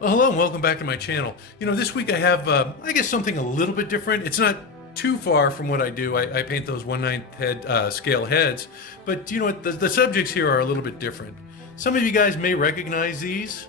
Well, hello and welcome back to my channel. This week I have, I guess, something a little bit different. It's not too far from what I do. I paint those 1/9 head scale heads, but you know what? The subjects here are a little bit different. Some of you guys may recognize these,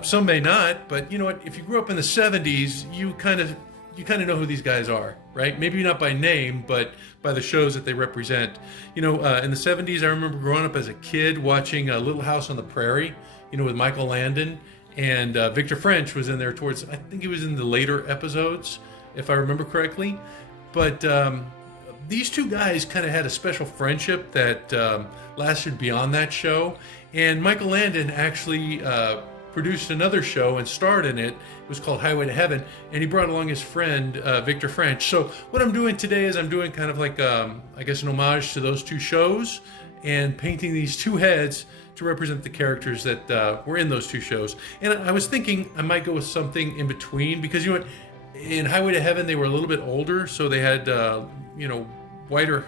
some may not. But you know what? If you grew up in the '70s, you kind of know who these guys are, right? Maybe not by name, but by the shows that they represent. In the '70s, I remember growing up as a kid watching Little House on the Prairie, with Michael Landon. And Victor French was in there towards, I think he was in the later episodes, if I remember correctly. But these two guys kind of had a special friendship that lasted beyond that show. And Michael Landon actually produced another show and starred in it. It was called Highway to Heaven. And he brought along his friend, Victor French. So what I'm doing today is I'm doing kind of like, I guess, an homage to those two shows and painting these two heads to represent the characters that were in those two shows. And I was thinking I might go with something in between, because you know what, in Highway to Heaven they were a little bit older, so they had whiter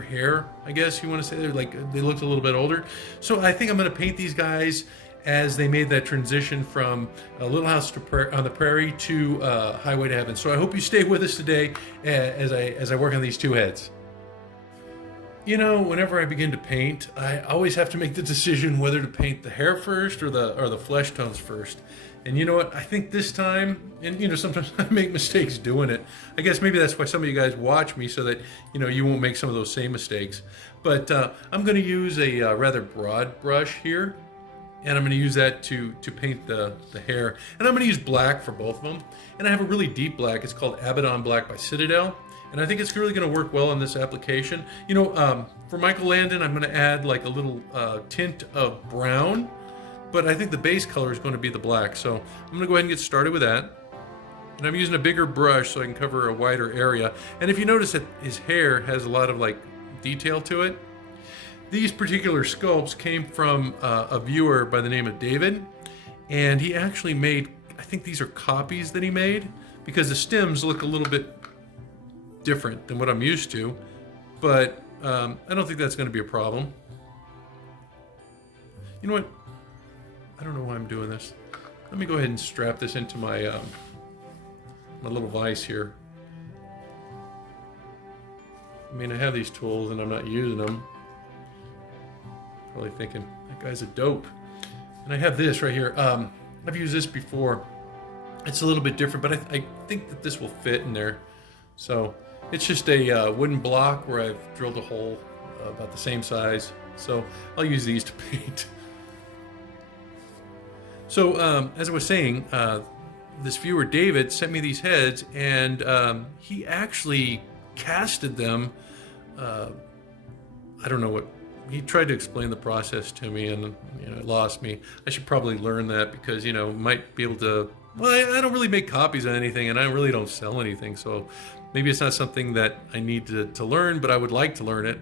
hair, I guess you want to say. They looked a little bit older. So I think I'm going to paint these guys as they made that transition from Little House on the Prairie to Highway to Heaven. So I hope you stay with us today as I work on these two heads. Whenever I begin to paint, I always have to make the decision whether to paint the hair first or the flesh tones first. And you know what? I think this time, and sometimes I make mistakes doing it. I guess maybe that's why some of you guys watch me, so that you won't make some of those same mistakes. But I'm going to use a rather broad brush here, and I'm going to use that to paint the hair. And I'm going to use black for both of them. And I have a really deep black. It's called Abaddon Black by Citadel. And I think it's really going to work well in this application. For Michael Landon, I'm going to add like a little tint of brown, but I think the base color is going to be the black. So I'm going to go ahead and get started with that. And I'm using a bigger brush so I can cover a wider area. And if you notice that his hair has a lot of detail to it, these particular sculpts came from a viewer by the name of David. And he actually made, I think these are copies that he made, because the stems look a little bit different than what I'm used to, but I don't think that's going to be a problem. You know what? I don't know why I'm doing this. Let me go ahead and strap this into my my little vise here. I mean, I have these tools and I'm not using them. Probably thinking, that guy's a dope. And I have this right here. I've used this before. It's a little bit different, but I think that this will fit in there. So it's just a wooden block where I've drilled a hole about the same size. So I'll use these to paint. So as I was saying, this viewer David sent me these heads, and he actually casted them. I don't know what, he tried to explain the process to me, and it lost me. I should probably learn that, because might be able to. Well, I don't really make copies of anything, and I really don't sell anything, so maybe it's not something that I need to learn, but I would like to learn it.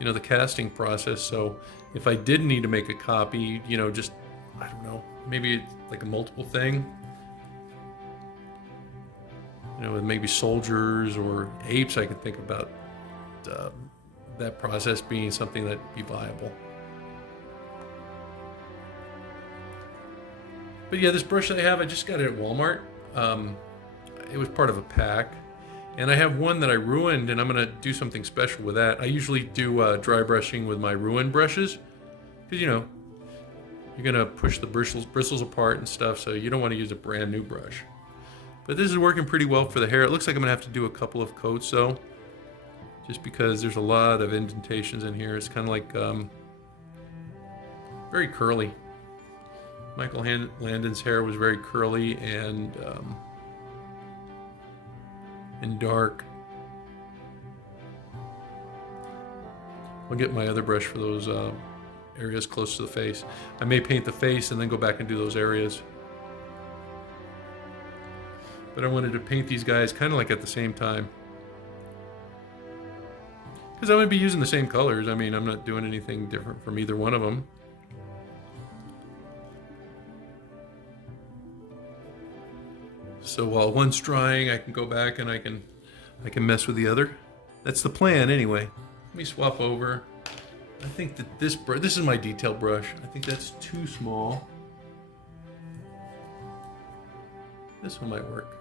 The casting process. So if I did need to make a copy, just, I don't know, maybe it's like a multiple thing. With maybe soldiers or apes, I can think about that process being something that'd be viable. But yeah, this brush that I have, I just got it at Walmart. It was part of a pack. And I have one that I ruined, and I'm going to do something special with that. I usually do dry brushing with my ruined brushes, because, you're going to push the bristles apart and stuff, so you don't want to use a brand new brush. But this is working pretty well for the hair. It looks like I'm going to have to do a couple of coats, though, just because there's a lot of indentations in here. It's kind of like very curly. Michael Landon's hair was very curly and dark. I'll get my other brush for those areas close to the face. I may paint the face and then go back and do those areas. But I wanted to paint these guys kind of like at the same time, because I'm going to be using the same colors. I mean, I'm not doing anything different from either one of them. So while one's drying, I can go back and I can mess with the other. That's the plan anyway. Let me swap over. I think that this is my detail brush. I think that's too small. This one might work.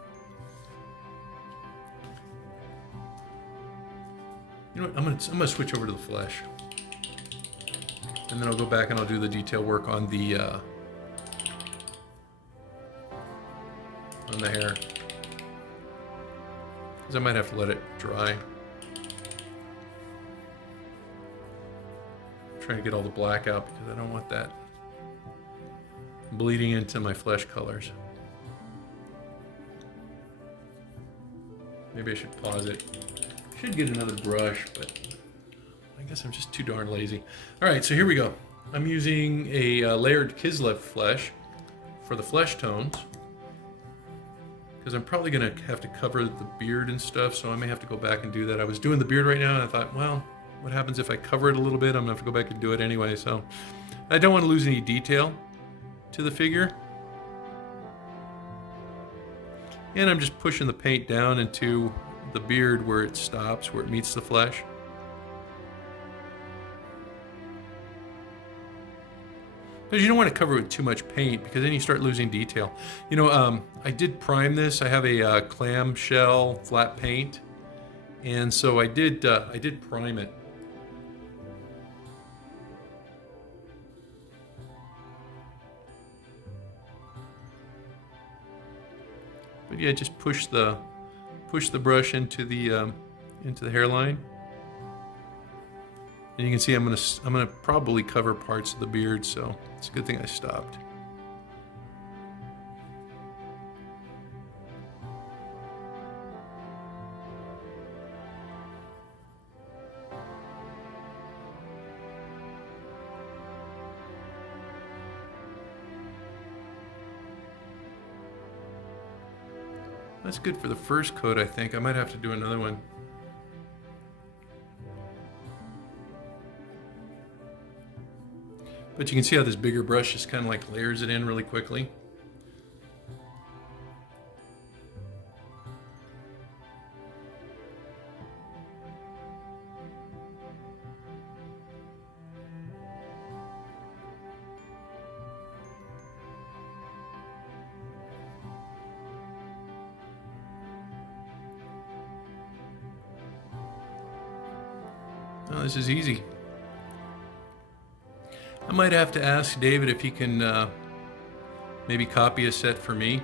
You know what? I'm gonna switch over to the flesh, and then I'll go back and I'll do the detail work on the hair, because I might have to let it dry. I'm trying to get all the black out because I don't want that bleeding into my flesh colors. Maybe I should pause it. Should get another brush, but I guess I'm just too darn lazy. All right, so here we go. I'm using a layered Kislev flesh for the flesh tones, because I'm probably gonna have to cover the beard and stuff, so I may have to go back and do that. I was doing the beard right now, and I thought, well, what happens if I cover it a little bit? I'm gonna have to go back and do it anyway, so I don't want to lose any detail to the figure. And I'm just pushing the paint down into the beard where it stops, where it meets the flesh. Because you don't want to cover it with too much paint, because then you start losing detail. You know, I did prime this. I have a clamshell flat paint, and so I did prime it. But yeah, just push the brush into the hairline, and you can see I'm gonna probably cover parts of the beard, so it's a good thing I stopped. That's good for the first coat, I think. I might have to do another one. But you can see how this bigger brush just kind of like layers it in really quickly. Oh, this is easy. I might have to ask David if he can maybe copy a set for me.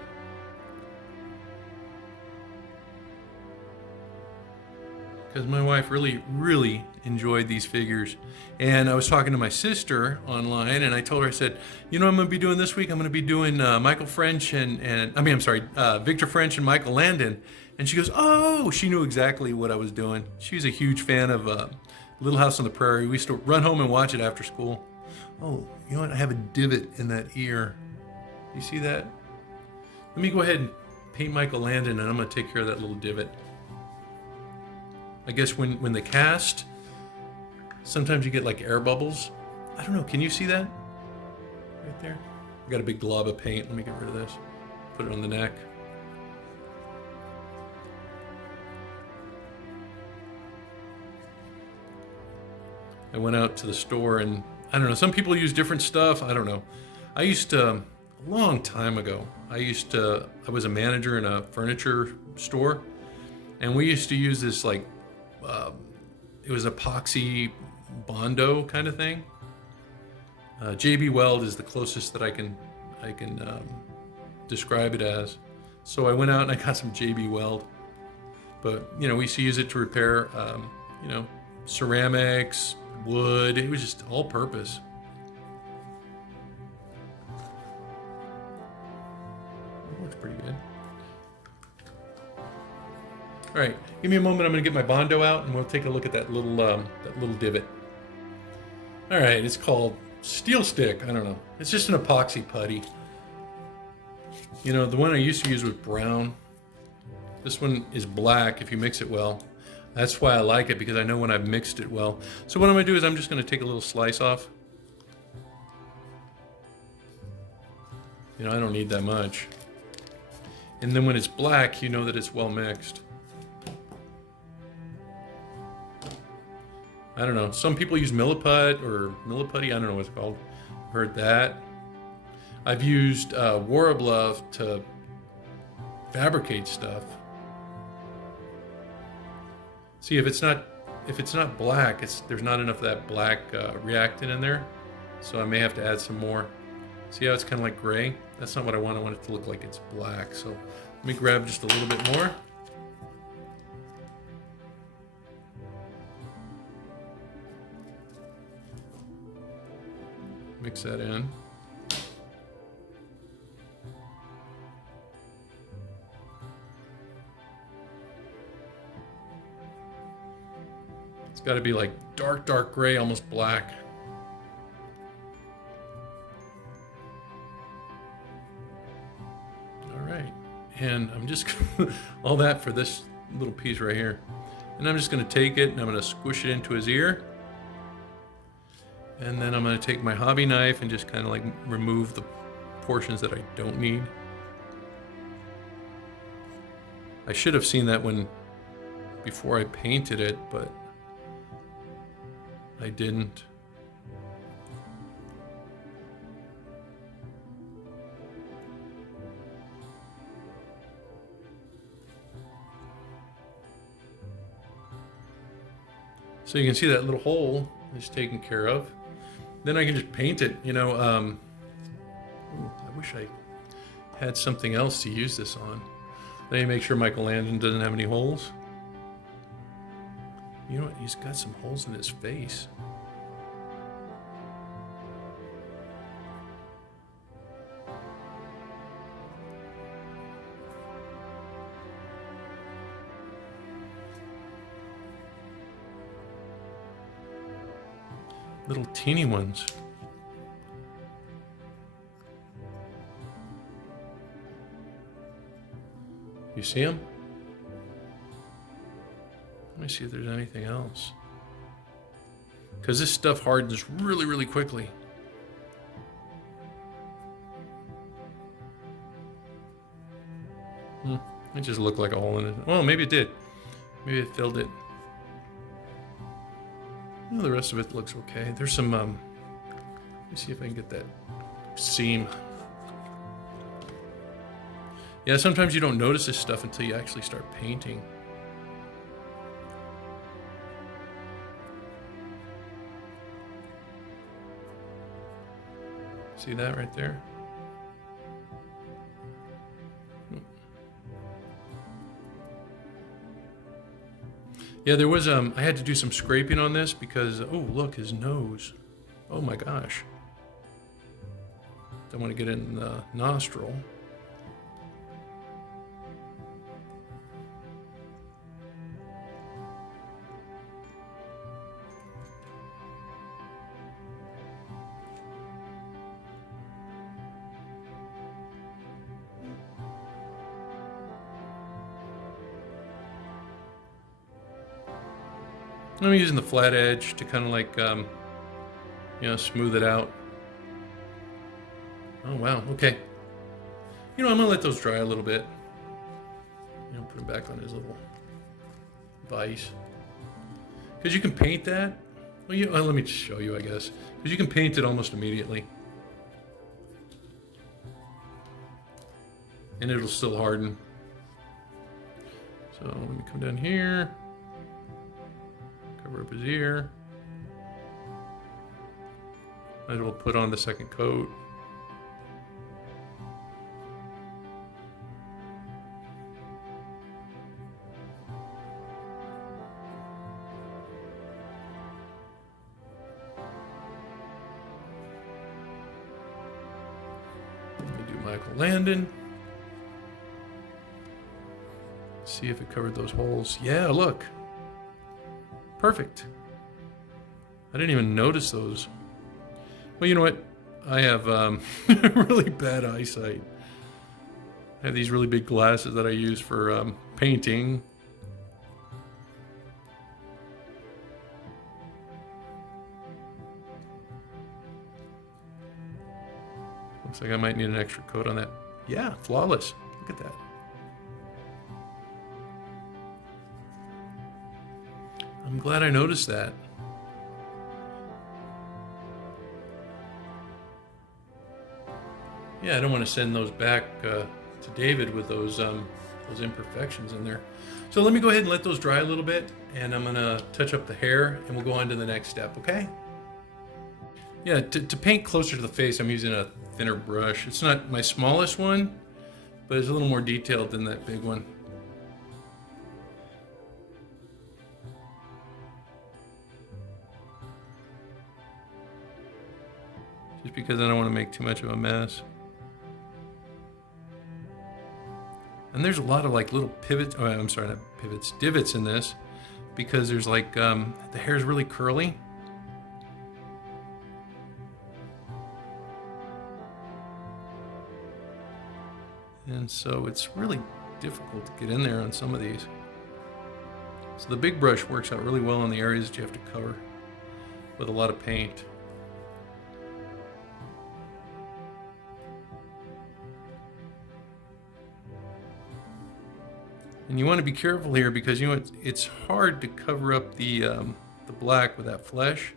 Because my wife really enjoyed these figures. And I was talking to my sister online, and I told her, I said, you know what I'm going to be doing this week? I'm going to be doing Michael French Victor French and Michael Landon. And she goes, oh, she knew exactly what I was doing. She's a huge fan of Little House on the Prairie. We used to run home and watch it after school. Oh, you know what? I have a divot in that ear. You see that? Let me go ahead and paint Michael Landon, and I'm going to take care of that little divot. I guess when they cast, sometimes you get like air bubbles. I don't know. Can you see that? Right there? I got a big glob of paint. Let me get rid of this. Put it on the neck. I went out to the store, and I don't know, some people use different stuff. I don't know. I used to, a long time ago, I was a manager in a furniture store, and we used to use this like, it was epoxy Bondo kind of thing. JB Weld is the closest that I can describe it as. So I went out and I got some JB Weld, but you know, we used to use it to repair, you know, ceramics, wood. It was just all purpose. It looks pretty good. All right, give me a moment. I'm going to get my Bondo out, and we'll take a look at that little divot. All right, it's called Steel Stick. I don't know. It's just an epoxy putty. You know, the one I used to use was brown. This one is black if you mix it well. That's why I like it, because I know when I've mixed it well. So what I'm going to do is I'm just going to take a little slice off. You know, I don't need that much. And then when it's black, you know that it's well mixed. I don't know. Some people use Milliput or Milliputty. I don't know what it's called. I've heard that. I've used Warblove to fabricate stuff. See, if it's not black, there's not enough of that black reactant in there, so I may have to add some more. See how it's kind of like gray? That's not what I want. I want it to look like it's black. So let me grab just a little bit more. Mix that in. It's got to be like dark gray, almost black. All right, and I'm just all that for this little piece right here. And I'm just going to take it and I'm going to squish it into his ear. And then I'm going to take my hobby knife and just kind of like remove the portions that I don't need. I should have seen that before I painted it, but I didn't. So you can see that little hole is taken care of. Then I can just paint it, you know. I wish I had something else to use this on. Let me make sure Michael Landon doesn't have any holes. You know what? He's got some holes in his face. Little teeny ones. You see them? Let me see if there's anything else. Because this stuff hardens really quickly. It just looked like a hole in it. Well, maybe it did. Maybe it filled it. Well, the rest of it looks okay. There's some, let me see if I can get that seam. Yeah, sometimes you don't notice this stuff until you actually start painting. See that right there? Yeah, there was, I had to do some scraping on this because, oh, look, his nose. Oh my gosh. Don't want to get it in the nostril. I'm using the flat edge to kind of like, you know, smooth it out. Oh, wow. Okay. You know, I'm going to let those dry a little bit. You know, put them back on his little vise. Because you can paint that. Well, let me just show you, I guess. Because you can paint it almost immediately. And it'll still harden. So let me come down here. Cover up his ear. And we'll put on the second coat. Let me do Michael Landon. See if it covered those holes. Yeah, look. Perfect. I didn't even notice those. Well, you know what? I have really bad eyesight. I have these really big glasses that I use for painting. Looks like I might need an extra coat on that. Yeah, flawless. Look at that. I'm glad I noticed that. Yeah, I don't want to send those back David with those imperfections in there. So let me go ahead and let those dry a little bit, and I'm gonna touch up the hair, and we'll go on to the next step. Okay? Yeah, to paint closer to the face, I'm using a thinner brush. It's not my smallest one, but it's a little more detailed than that big one. Just because I don't want to make too much of a mess. And there's a lot of like little pivots, oh, I'm sorry, not pivots, divots in this, because there's like, the hair is really curly. And so it's really difficult to get in there on some of these. So the big brush works out really well in the areas that you have to cover with a lot of paint. And you want to be careful here because you know it's hard to cover up the black with that flesh.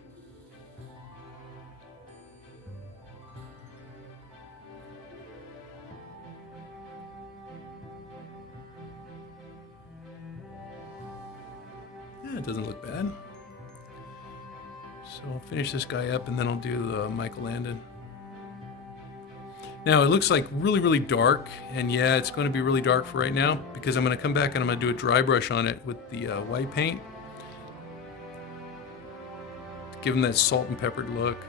Yeah, it doesn't look bad. So I'll finish this guy up and then I'll do the Michael Landon. Now it looks like really dark, and yeah, it's going to be really dark for right now because I'm going to come back and I'm going to do a dry brush on it with the white paint. Give him that salt and peppered look.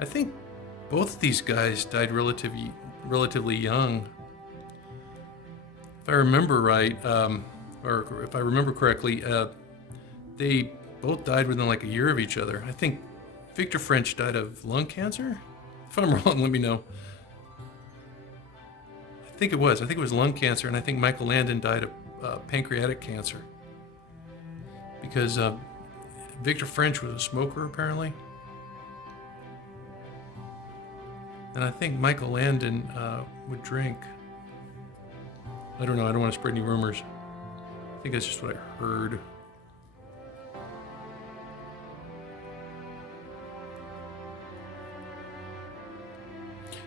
I think both of these guys died relatively young. If I remember right, or if I remember correctly, they both died within like a year of each other. I think Victor French died of lung cancer? If I'm wrong, let me know. I think it was lung cancer, and I think Michael Landon died of pancreatic cancer. Because Victor French was a smoker, apparently. And I think Michael Landon would drink. I don't know, I don't want to spread any rumors. I think that's just what I heard.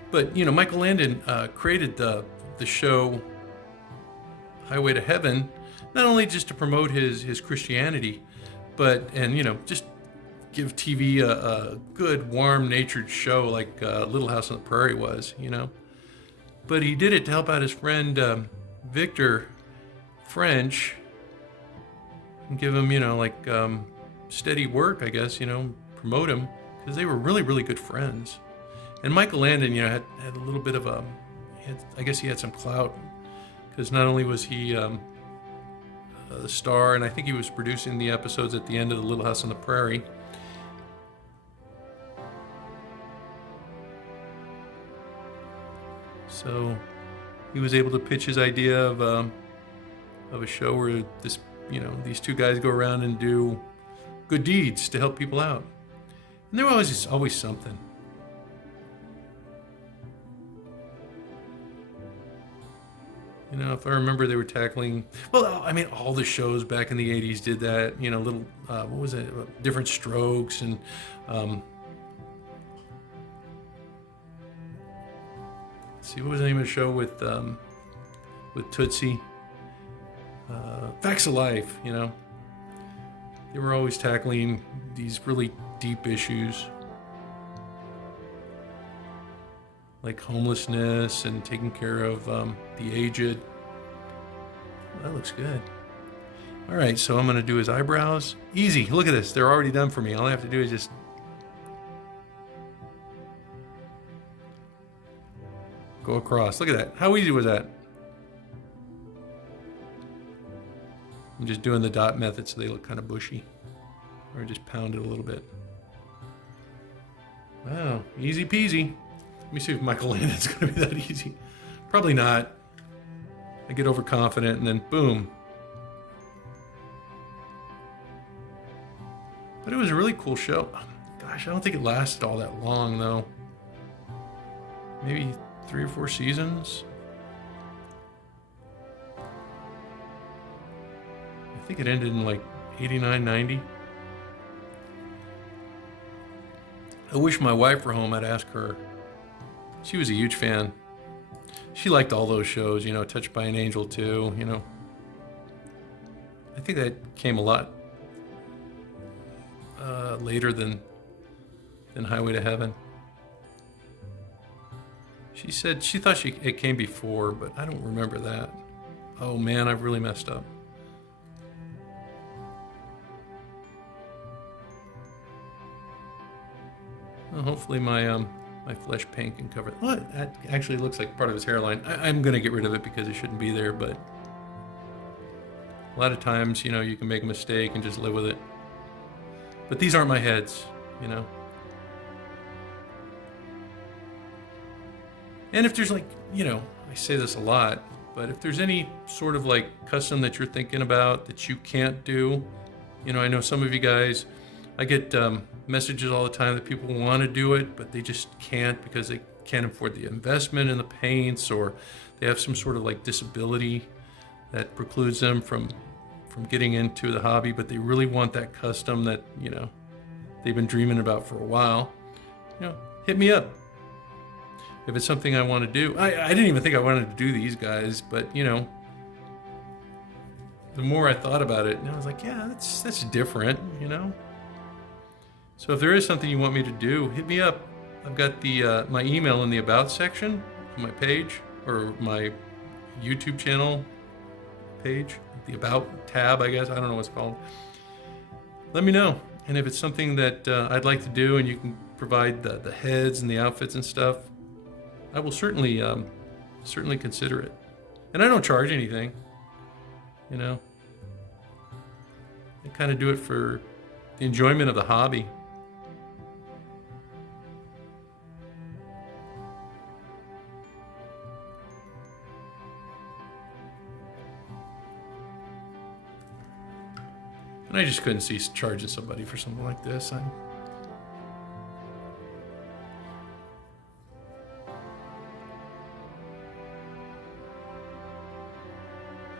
But, you know, Michael Landon created the show Highway to Heaven, not only just to promote his Christianity, but, and, you know, just give TV a good, warm-natured show like Little House on the Prairie was, you know. But he did it to help out his friend Victor French and give him, you know, like steady work, I guess, you know, promote him, because they were really good friends. And Michael Landon, you know, had a little bit of I guess he had some clout, because not only was he the star, and I think he was producing the episodes at the end of the Little House on the Prairie. So he was able to pitch his idea of a show where these two guys go around and do good deeds to help people out, and there was always something. You know, if I remember, they were tackling, well, I mean, all the shows back in the 80s did that, you know, little, what was it, Different Strokes, and, let's see, what was the name of the show with Tootsie? Facts of Life, you know. They were always tackling these really deep issues, like homelessness and taking care of the aged. Well, that looks good. All right, so I'm going to do his eyebrows. Easy. Look at this. They're already done for me. All I have to do is just go across. Look at that. How easy was that? I'm just doing the dot method so they look kind of bushy. Or just pound it a little bit. Wow, easy peasy. Let me see if Michael Landon's going to be that easy. Probably not. I get overconfident and then boom. But it was a really cool show. Gosh, I don't think it lasted all that long though. Maybe 3 or 4 seasons. I think it ended in like 89, 90. I wish my wife were home. I'd ask her She was a huge fan. She liked all those shows, you know, Touched by an Angel too, you know. I think that came a lot later than Highway to Heaven. She said she thought it came before, but I don't remember that. Oh man, I've really messed up. Well, hopefully my my flesh paint can cover it. Oh, that actually looks like part of his hairline. I'm gonna get rid of it because it shouldn't be there, but a lot of times, you know, you can make a mistake and just live with it. But these aren't my heads, you know. And if there's like, you know, I say this a lot, but if there's any sort of like custom that you're thinking about that you can't do, you know, I know some of you guys, I get messages all the time that people want to do it, but they just can't because they can't afford the investment in the paints, or they have some sort of like disability that precludes them from getting into the hobby, but they really want that custom that, you know, they've been dreaming about for a while. You know, hit me up. If it's something I want to do. I didn't even think I wanted to do these guys, but you know, the more I thought about it, and I was like, yeah, that's different, you know. So if there is something you want me to do, hit me up. I've got the my email in the About section on my page, or my YouTube channel page, the About tab, I guess. I don't know what it's called. Let me know. And if it's something that I'd like to do and you can provide the heads and the outfits and stuff, I will certainly consider it. And I don't charge anything, you know. I kind of do it for the enjoyment of the hobby. And I just couldn't see charging somebody for something like this.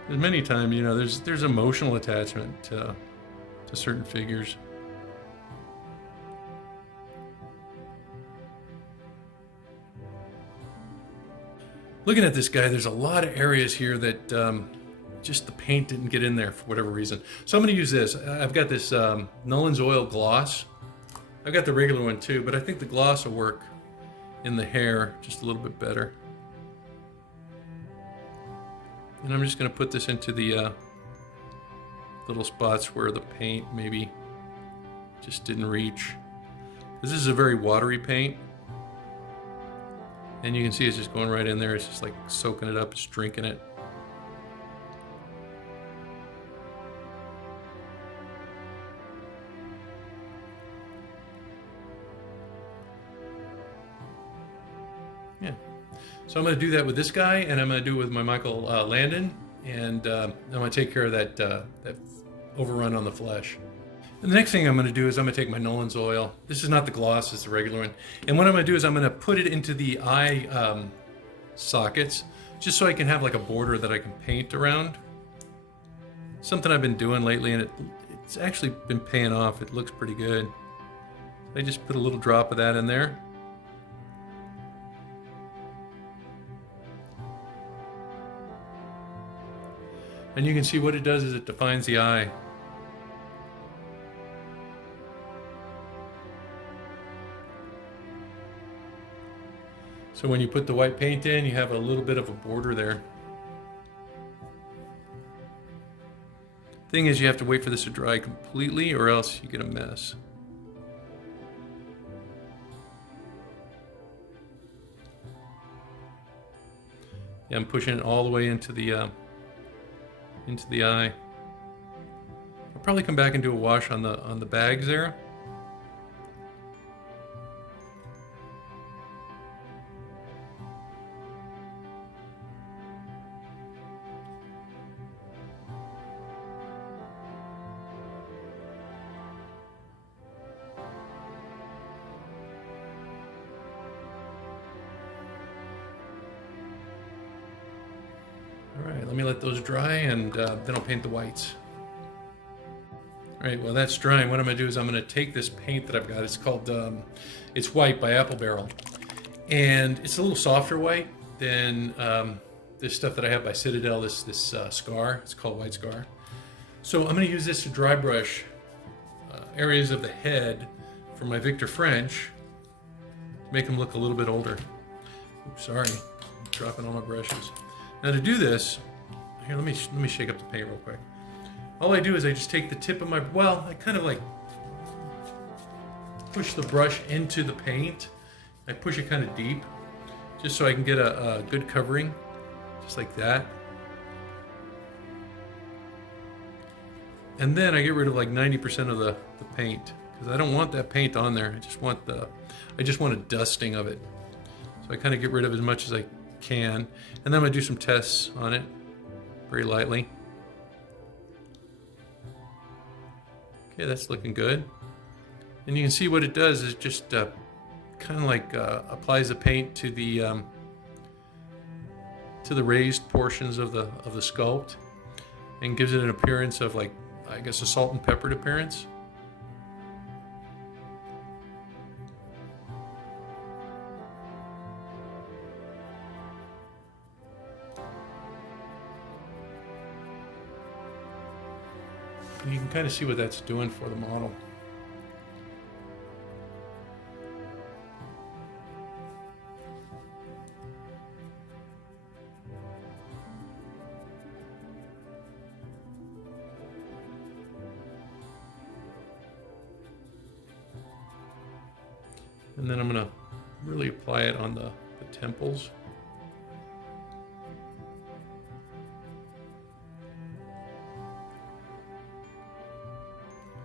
There's many times, you know, there's emotional attachment to certain figures. Looking at this guy, there's a lot of areas here that just the paint didn't get in there for whatever reason. So I'm going to use this. I've got this Nolan's Oil gloss. I've got the regular one too, but I think the gloss will work in the hair just a little bit better. And I'm just going to put this into the little spots where the paint maybe just didn't reach. This is a very watery paint. And you can see it's just going right in there. It's just like soaking it up, it's drinking it. Yeah. So I'm going to do that with this guy, and I'm going to do it with my Michael Landon, and I'm going to take care of that overrun on the flesh. And the next thing I'm going to do is I'm going to take my Nolan's Oil. This is not the gloss, it's the regular one. And what I'm going to do is I'm going to put it into the eye sockets, just so I can have like a border that I can paint around. Something I've been doing lately, and it's actually been paying off. It looks pretty good. I just put a little drop of that in there. And you can see what it does is it defines the eye. So when you put the white paint in, you have a little bit of a border there. Thing is, you have to wait for this to dry completely, or else you get a mess. Yeah, I'm pushing it all the way into the eye. I'll probably come back and do a wash on the bags there. Alright, let me let those dry, and then I'll paint the whites. Alright, well that's drying. What I'm going to do is I'm going to take this paint that I've got. It's called, it's White by Apple Barrel. And it's a little softer white than this stuff that I have by Citadel, this scar. It's called White Scar. So I'm going to use this to dry brush areas of the head for my Victor French, make them look a little bit older. Oops, sorry, I'm dropping all my brushes. Now to do this, here, let me shake up the paint real quick. All I do is I just take the tip of my, I kind of like push the brush into the paint. I push it kind of deep, just so I can get a good covering, just like that. And then I get rid of like 90% of the paint, because I don't want that paint on there. I just want a dusting of it. So I kind of get rid of as much as I can. And then I'm gonna do some tests on it, very lightly. Okay, that's looking good. And you can see what it does is just kind of like applies the paint to the raised portions of the sculpt, and gives it an appearance of, like, I guess, a salt and peppered appearance. And you can kind of see what that's doing for the model. And then I'm going to really apply it on the temples.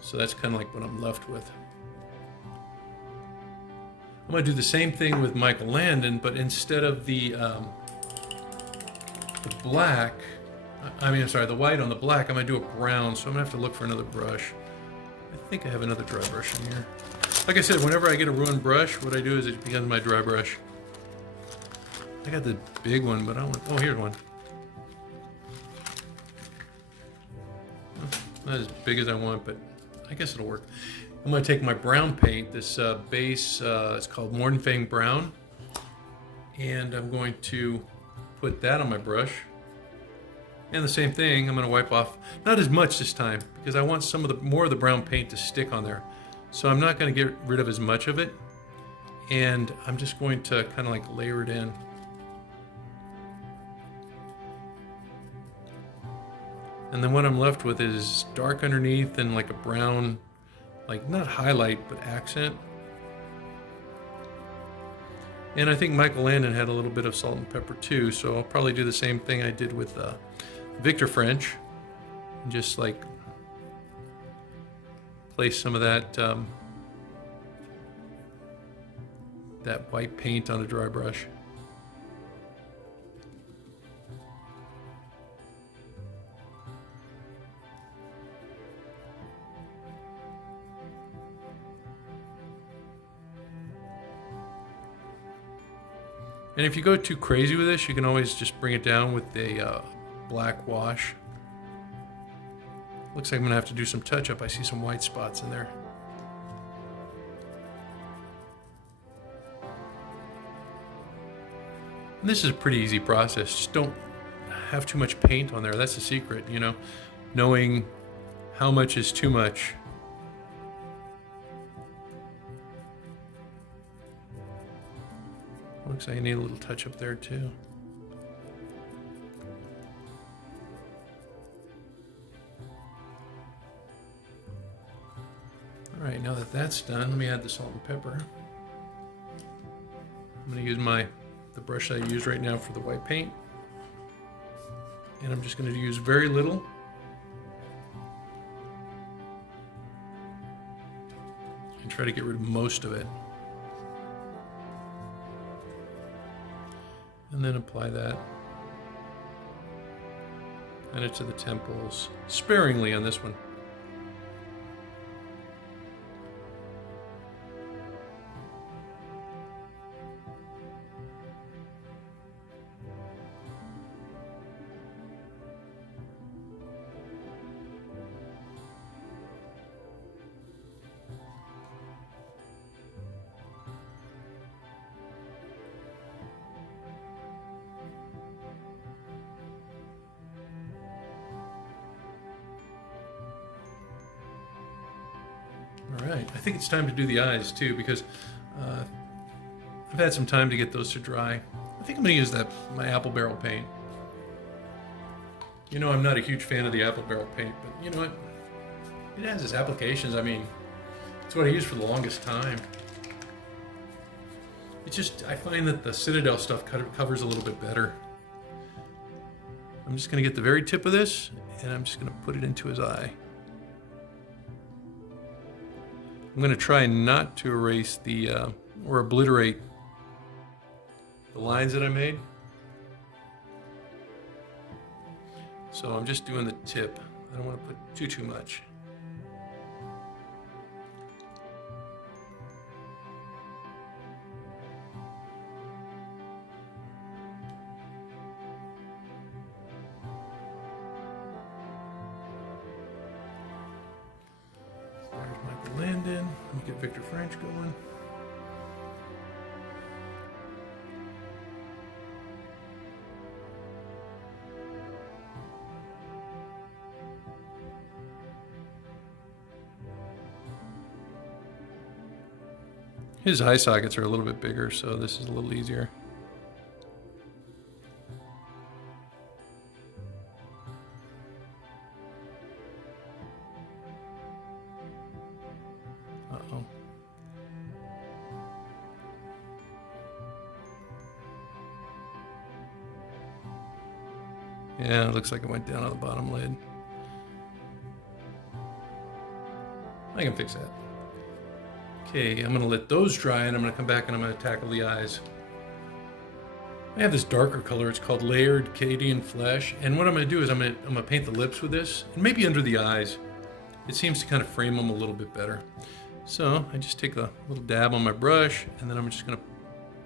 So that's kind of like what I'm left with. I'm going to do the same thing with Michael Landon, but instead of the black, the white on the black, I'm going to do a brown, so I'm going to have to look for another brush. I think I have another dry brush in here. Like I said, whenever I get a ruined brush, what I do is it becomes my dry brush. I got the big one, but I want, oh, here's one. Not as big as I want, but I guess it'll work. I'm going to take my brown paint, this base, it's called Mordenfang Brown, and I'm going to put that on my brush. And the same thing, I'm going to wipe off, not as much this time, because I want some of the more of the brown paint to stick on there. So I'm not going to get rid of as much of it, and I'm just going to kind of like layer it in. And then what I'm left with is dark underneath and like a brown, like not highlight, but accent. And I think Michael Landon had a little bit of salt and pepper too, so I'll probably do the same thing I did with Victor French, and just like place some of that that white paint on a dry brush. And if you go too crazy with this, you can always just bring it down with a black wash. Looks like I'm gonna have to do some touch-up. I see some white spots in there. And this is a pretty easy process. Just don't have too much paint on there. That's the secret, you know, knowing how much is too much. Looks like I need a little touch-up there too. All right, now that that's done, let me add the salt and pepper. I'm going to use the brush I use right now for the white paint. And I'm just going to use very little. And try to get rid of most of it. And then apply that kind of to the temples, sparingly on this one. point. I think it's time to do the eyes too, because I've had some time to get those to dry. I think I'm going to use my apple barrel paint. You know, I'm not a huge fan of the apple barrel paint, but you know what? It has its applications. I mean, it's what I used for the longest time. It's just, I find that the Citadel stuff covers a little bit better. I'm just going to get the very tip of this, and I'm just going to put it into his eye. I'm going to try not to erase or obliterate the lines that I made. So I'm just doing the tip. I don't want to put too much. There's Landon. Let me get Victor French going. His eye sockets are a little bit bigger, so this is a little easier. Uh-oh. Yeah, it looks like it went down on the bottom lid. I can fix that. Okay, I'm going to let those dry, and I'm going to come back and I'm going to tackle the eyes. I have this darker color. It's called Layered Cadian Flesh, and what I'm going to do is I'm going to paint the lips with this, and maybe under the eyes. It seems to kind of frame them a little bit better. So I just take a little dab on my brush, and then I'm just going to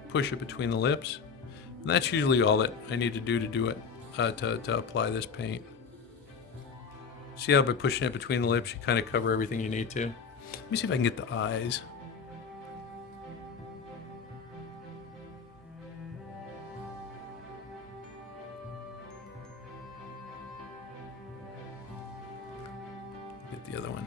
push it between the lips. And that's usually all that I need to do it, to apply this paint. See how by pushing it between the lips, you kind of cover everything you need to. Let me see if I can get the eyes. Get the other one.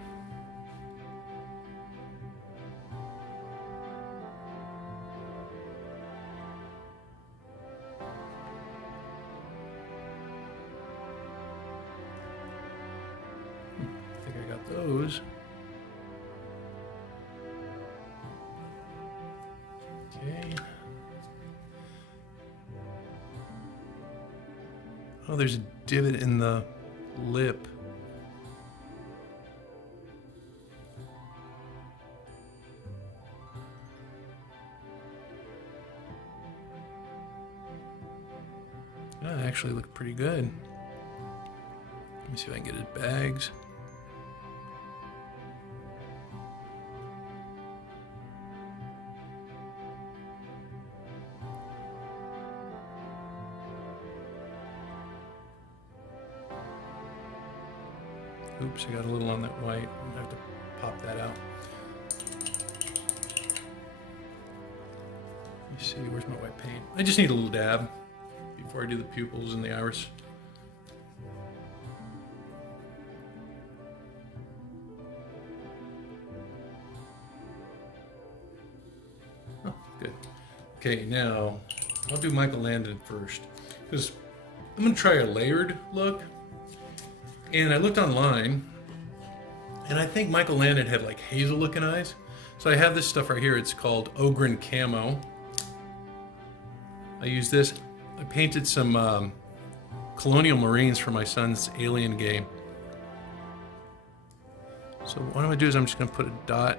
I think I got those. Okay. Oh, there's a divot in the lip. That actually looked pretty good. Let me see if I can get his bags. Oops, I got a little on that white. I'm gonna have to pop that out. Let me see, where's my white paint? I just need a little dab before I do the pupils and the iris. Oh, good. Okay, now I'll do Michael Landon first, because I'm gonna try a layered look. And I looked online, and I think Michael Landon had like hazel looking eyes. So I have this stuff right here. It's called Ogren Camo. I use this. I painted some Colonial Marines for my son's Alien game. So what I'm gonna do is I'm just gonna put a dot.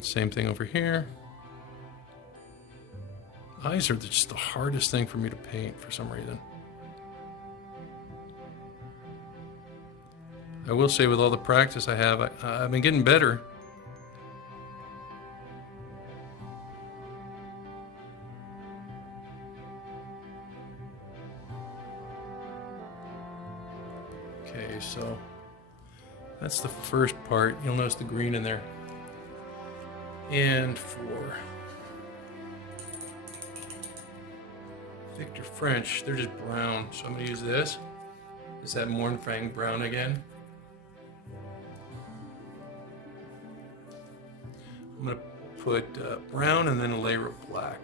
Same thing over here. Eyes are just the hardest thing for me to paint for some reason. I will say with all the practice I have, I've been getting better. Okay, Okay, so that's the first part. You'll notice the green in there. And for Victor French, they're just brown. So I'm going to use this. Is that Mournfang brown again? I'm going to put brown and then a layer of black.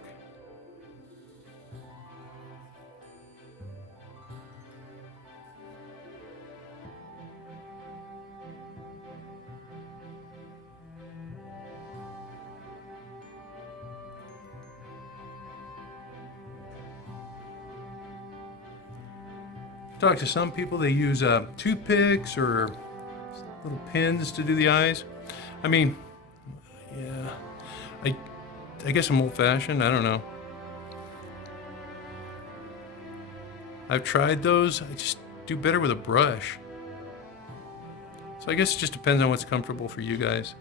Talk to some people, they use toothpicks or little pins to do the eyes. I mean, yeah, I guess I'm old-fashioned. I don't know. I've tried those. I just do better with a brush. So I guess it just depends on what's comfortable for you guys.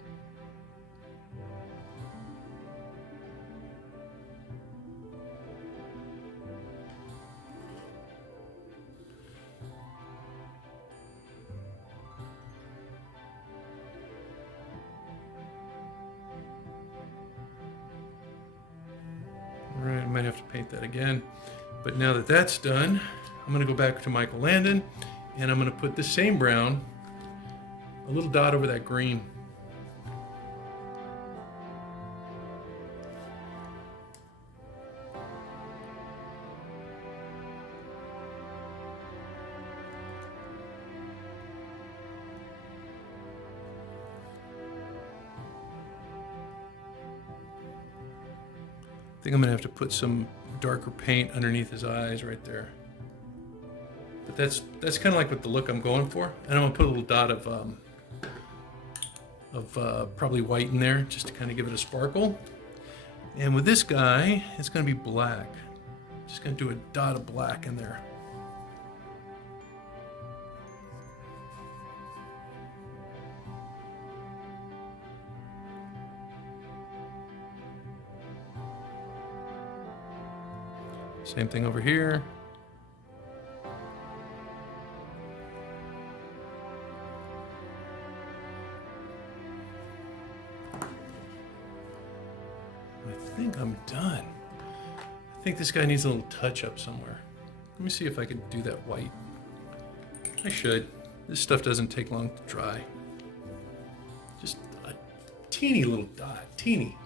Alright, I might have to paint that again. But now that that's done, I'm going to go back to Michael Landon, and I'm going to put the same brown, a little dot over that green. I think I'm going to have to put some darker paint underneath his eyes right there. But that's kind of like what the look I'm going for. And I'm going to put a little dot of probably white in there just to kind of give it a sparkle. And with this guy, it's going to be black. Just going to do a dot of black in there. Same thing over here. I think I'm done. I think this guy needs a little touch up somewhere. Let me see if I can do that white. I should. This stuff doesn't take long to dry. Just a teeny little dot, teeny.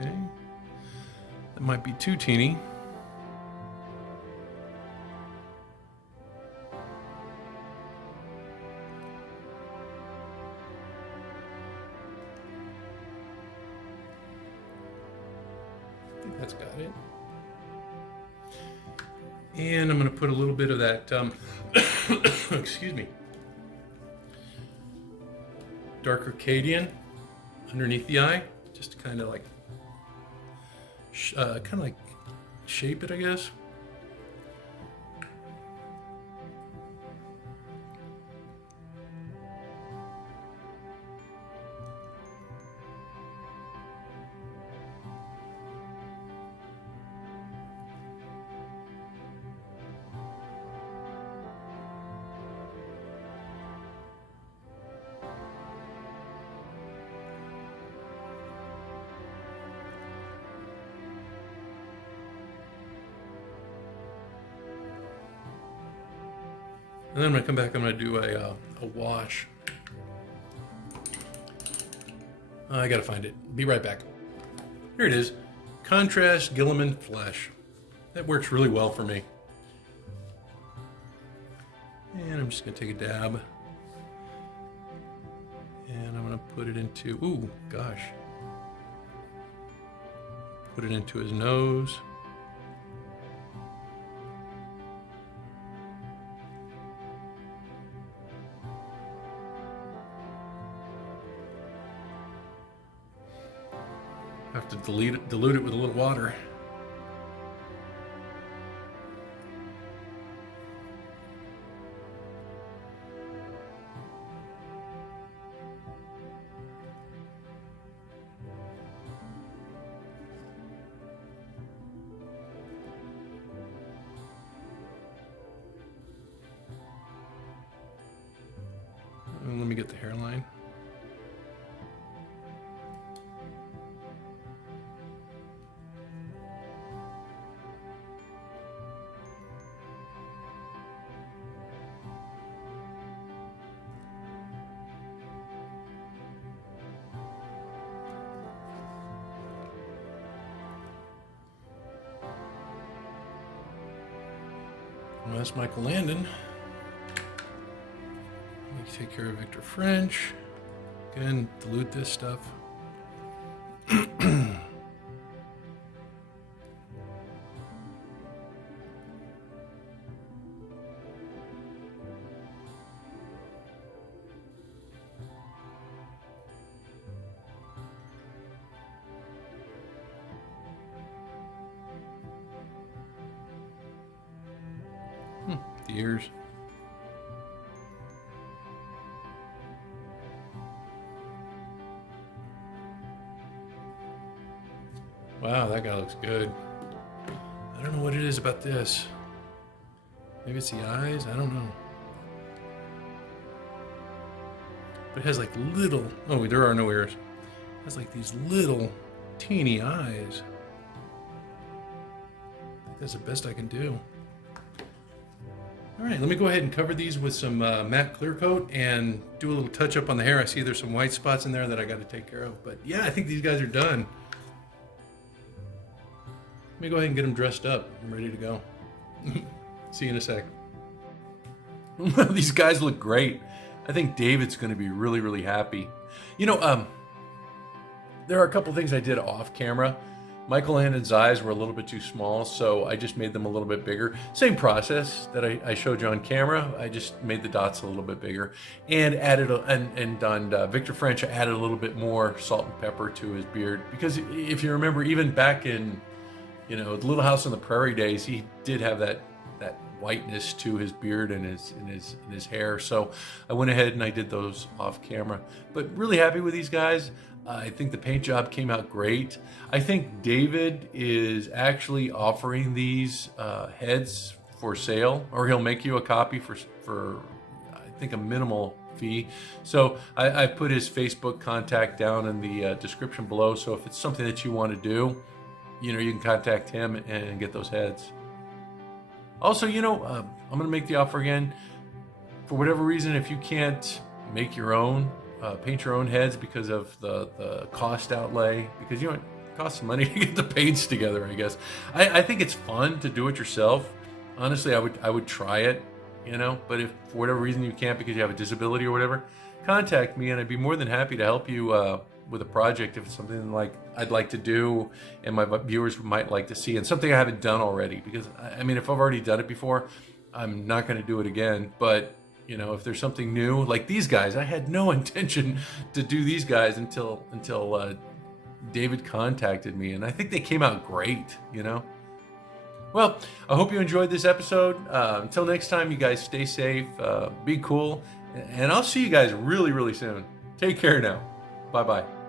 Okay, that might be too teeny. I think that's got it. And I'm going to put a little bit of that, excuse me, darker Cadian underneath the eye, just to kind of like shape it, I guess. And then when I come back, I'm going to do a wash. I got to find it. Be right back. Here it is. Contrast Gilliman Flesh. That works really well for me. And I'm just going to take a dab. And I'm going to put it into, ooh, gosh. Put it into his nose. I have to dilute it with a little water. And let me get the hairline. Well, that's Michael Landon. Take care of Victor French. Again, dilute this stuff. The ears. Wow, that guy looks good. I don't know what it is about this. Maybe it's the eyes? I don't know. But it has like little... Oh, there are no ears. It has like these little teeny eyes. I think that's the best I can do. All right, let me go ahead and cover these with some matte clear coat and do a little touch up on the hair. I see there's some white spots in there that I got to take care of. But yeah, I think these guys are done. Let me go ahead and get them dressed up. I'm ready to go. See you in a sec. These guys look great. I think David's going to be really, really happy. You know, there are a couple things I did off camera. Michael Landon's eyes were a little bit too small, so I just made them a little bit bigger. Same process that I showed you on camera. I just made the dots a little bit bigger and added, on Victor French, I added a little bit more salt and pepper to his beard. Because if you remember, even back in, you know, the Little House on the Prairie days, he did have that whiteness to his beard and his hair. So I went ahead and I did those off camera. But really happy with these guys. I think the paint job came out great. I think David is actually offering these heads for sale, or he'll make you a copy for I think a minimal fee. So I put his Facebook contact down in the description below. So if it's something that you want to do, you know, you can contact him and get those heads. Also, you know, I'm going to make the offer again. For whatever reason, if you can't make your own, paint your own heads because of the cost outlay, because, you know, it costs some money to get the paints together, I guess. I think it's fun to do it yourself. Honestly, I would try it, you know, but if for whatever reason you can't because you have a disability or whatever, contact me and I'd be more than happy to help you with a project if it's something like I'd like to do and my viewers might like to see, and something I haven't done already. Because I mean, if I've already done it before, I'm not going to do it again. But you know, if there's something new like these guys, I had no intention to do these guys until David contacted me, and I think they came out great, you know. Well, I hope you enjoyed this episode. Until next time, you guys stay safe, be cool, and I'll see you guys really, really soon. Take care now. Bye-bye.